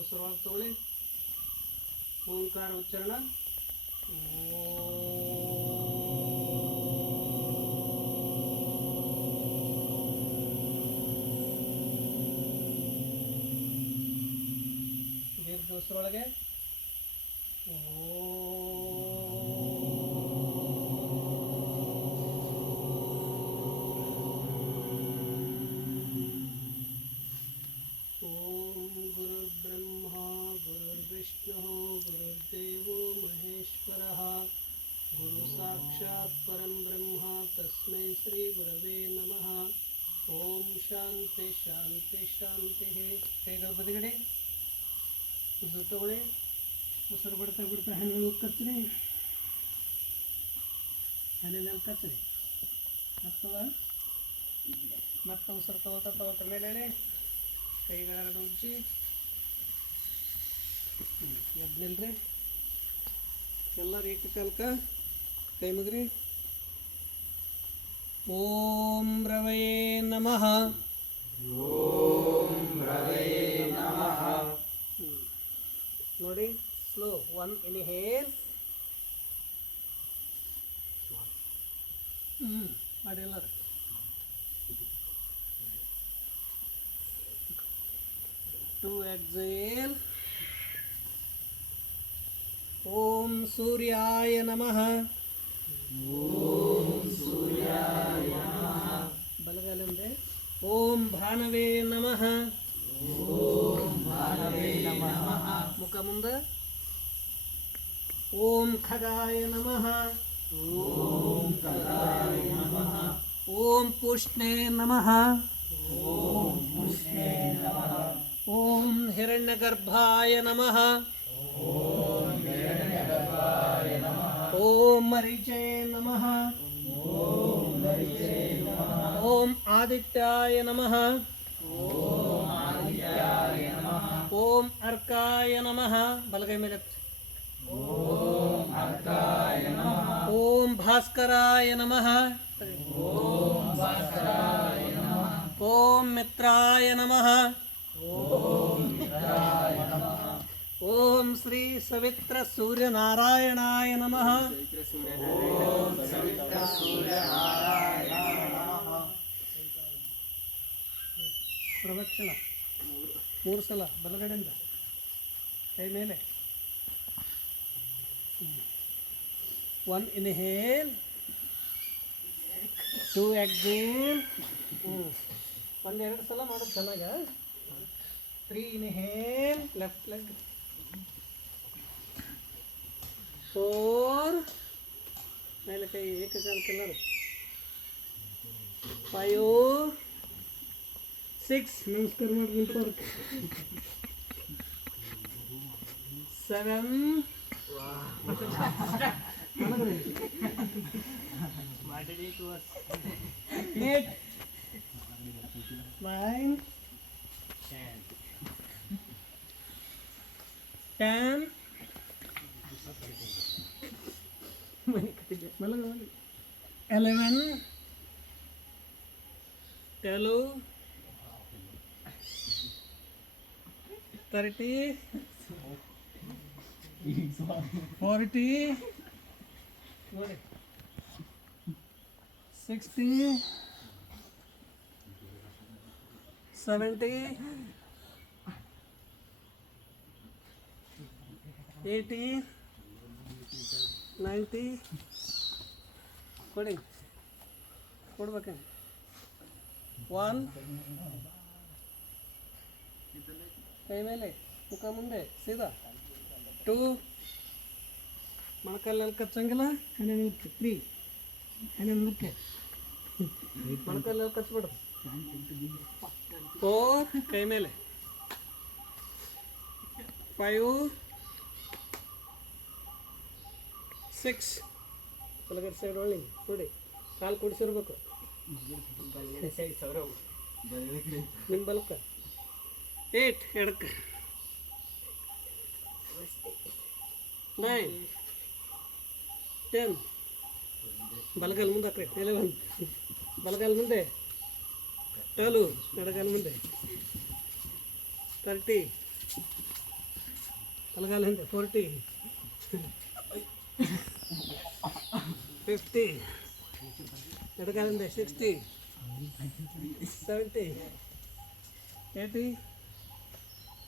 ಉಸಿರೊಳಗೆ ತಗೊಳ್ಳಿ ಓಂಕಾರ ಉಚ್ಚಾರಣ. ದೀರ್ಘ ಉಸಿರೊಳಗೆ. ॐ ಶಾಂತಿ ಶಾಂತಿ ಕೈಗಳು ಬದಿಗಡೆ ಉಸಿರು ತಗೊಳ್ಳಿ ಉಸಿರು ಬಿಡ್ತಾ ಬಿಡ್ತಾ ಹಣ್ಣು ಕಚ್ಚರಿ. ಹಣ್ಣಿನಲ್ಲಿ ಕಚ್ಚರಿ. ಮತ್ತದ ಮತ್ತೆ ಉಸಿರು ತಗೋತಾ ತಗೋತಾ ಮೇಲೆ. ಕೈಗಳೆರಡು ಉಜ್ಜಿ. ಎದ್ದು ಎಲ್ಲರೂ ಏಕ ಏಕಕಾಲಕ ಕೈ ಮುಗ್ರಿ. ಓಂ ರವಯೇ ನಮಃ. holding slow. One inhale. Hmm. What else? Two exhale. ओम सूर्याय नमः ओम सूर्याय नमः बलगलंदे ओम भानवे नमः ಅದಕ್ಕ ಮುಂದೆ ಓಂ ಖಗಾಯ ನಮಃ ಓಂ ಖಗಾಯ ನಮಃ ಓಂ ಪುಷ್ಣೇ ನಮಃ ಓಂ ಪುಷ್ಣೇ ನಮಃ ಓಂ ಹಿರಣ್ಯಗರ್ಭಾಯ ನಮಃ ಓಂ ಹಿರಣ್ಯಗರ್ಭಾಯ ನಮಃ ಓಂ ಮರಿಚೇ ನಮಃ ಓಂ ಮರಿಚೇ ನಮಃ ಓಂ ಆದಿತ್ಯಾಯ ನಮಃ ओम अर्काय नमः। बलगे में लिख ओम अर्काय भास्कराय नमः। ओम मित्राय नमः। ओम श्री सवित्र सूर्य नारायणाय सवित्र सूर्य नारायणाय नमः। प्रवचना। ಮೂರು ಸಲ ಬಲಗಡೆಯಿಂದ. ಕೈ ಮೇಲೆ. ಒನ್ ಇನ್ಹೇಲ್ ಟೂ ಎಕ್ಸೇಲ್ ಒಂದೆರಡು ಸಲ ಮಾಡೋದು ಚೆನ್ನಾಗ. Three inhale left leg four ಮೇಲೆ ಕೈ ಏಕಕಾಲಕ್ಕೆಲ್ಲರೂ ಫೈವ್ सिक्स नमस्कार मार्ग पर seven eight nine ten ten eleven टेलो forty ನೋಡಿ ಸಿಕ್ಸ್ಟಿ ಸೆವೆಂಟಿ ಏಯ್ಟಿ ನೈಂಟಿ ಕೊಡಿ ಕೊಡ್ಬೇಕ ಒನ್ ಕೈ ಮೇಲೆ ಮುಖ ಮುಂದೆ ಸೀದಾ. ಟೂ. ಮೊಣಕಾಲಲ್ಲಿ ಕಚ್ಚಂಗಿಲ್ಲ ಹಣೆ ನಿಲ್ಕೆ ತ್ರೀ. ಹಣೆ ನಿಲ್ಕೆ. ಮೊಣಕಾಲಲ್ಲಿ ಕಚ್ಬಿಡು ಫೋರ್ ಕೈ ಮೇಲೆ. ಫೈವ್. ಸಿಕ್ಸ್. ಬಲಗಡೆ ಸೈಡ್ ಒಳ್ಳೆ ಕೊಡಿ. ಕಾಲು ಕುಡಿಸಿರ್ಬೇಕು. ನಿಮ್ಮ ಬಲಕ್ಕ ఎయిట్ ఎడక్ నైన్ టెన్ బలగాల ముందు అక్కడ ఎలెవెన్ బలగాల ముందే ట్వెల్వ్ ఎడగాల ముందే థర్టీ బలగాల ముందే ఫోర్టీ ఫిఫ్టీ ఎడగాల ముందే సిక్స్టీ సెవెంటీ ఎయిటీ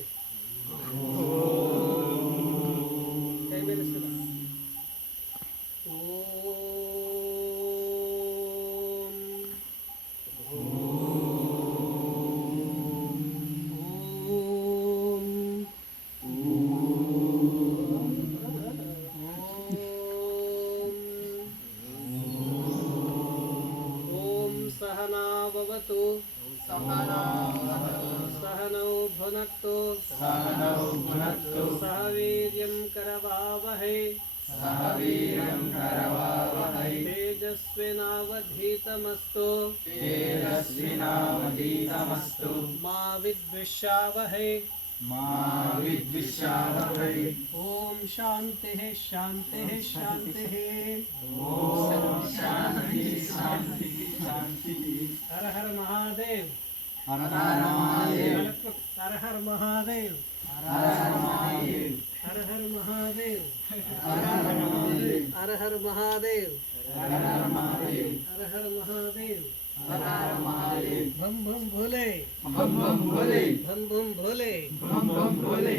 Sí. सहना भवतु. सहना भुनक्तु सह वीर्यं करवावहै। तेजस्विनावधीतमस्तु। तेजस्विनावधीतमस्तु। मा विद्विषावहै। मा विद्विषावहै। ॐ शान्तिः शान्तिः शान्तिः। ॐ शान्ति शान्ति शान्तिः। हर हर महादेव। हर हर महादेव हर हर महादेव। हर हर महादेव। हर हर महादेव। हर हर महादेव। हर हर महादेव हर हर महादेव भम भम भोले। भम भम भोले। भम भम भोले। भम भम भोले।